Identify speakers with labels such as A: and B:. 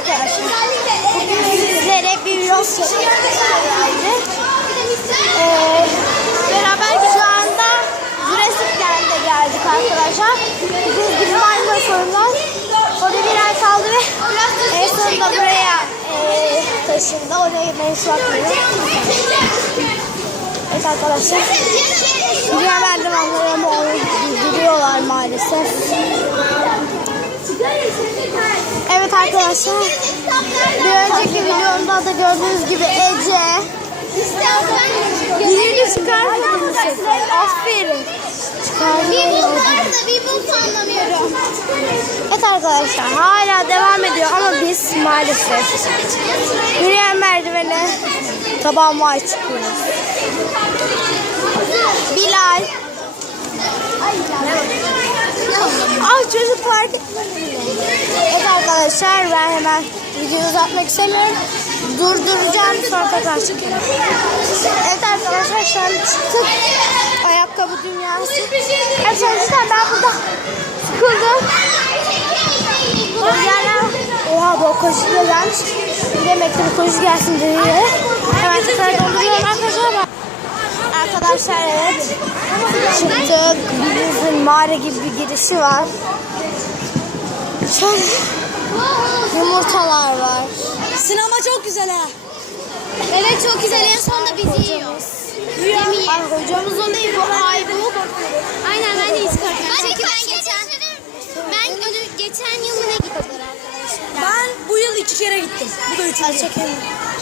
A: arkadaşlar. Bugün sizlere bir vlog çekeceğiz. Beraber şu anda Jurassic Land'e geldik arkadaşlar. Biz gibi maymun sorunlar. Orada bir ay kaldı ve en sonunda buraya taşındı. Oraya mevzu atmıyor. Evet arkadaşlar. Dünya merdivenleri ama onu gidiyorlar maalesef. Evet arkadaşlar. Bir önceki videomda da gördüğünüz gibi Ece birini çıkarmadı bu sefer. Aferin.
B: Bir bul var da bir bul anlamıyorum.
A: Evet arkadaşlar hala devam ediyor ama biz maalesef yürüyen merdivene tabanvay çıkıyoruz. Bilal. Ay çocuk fark etmedi. Evet arkadaşlar ben hemen videoyu uzatmak istemiyorum. Durduracağım sonra tekrar çıkıyorum. Evet arkadaşlar şu an çıktık. Ayakkabı dünyası. Evet çocuklar ben burada sıkıldım. Oha bu koşuya gelmiş. Demek ki bu koşu gelsin diye. Hemen tekrar dolduruyorum arkadaşlar. Arkadaşlar evet çıktık. Bizim mağara gibi bir girişi var. Şöyle yumurtalar var.
B: Sinema çok güzel ha. Evet çok güzel. En sonunda bizi yiyor.
A: Ay hocamız o değil bu Aybuk.
B: Aynen ben de iskartım. Ben geçen yıl mı ne gittiler arkadaşlar?
C: Ben bu yıl 2 kere gittim. Bu da 3.
A: Hadi çekelim.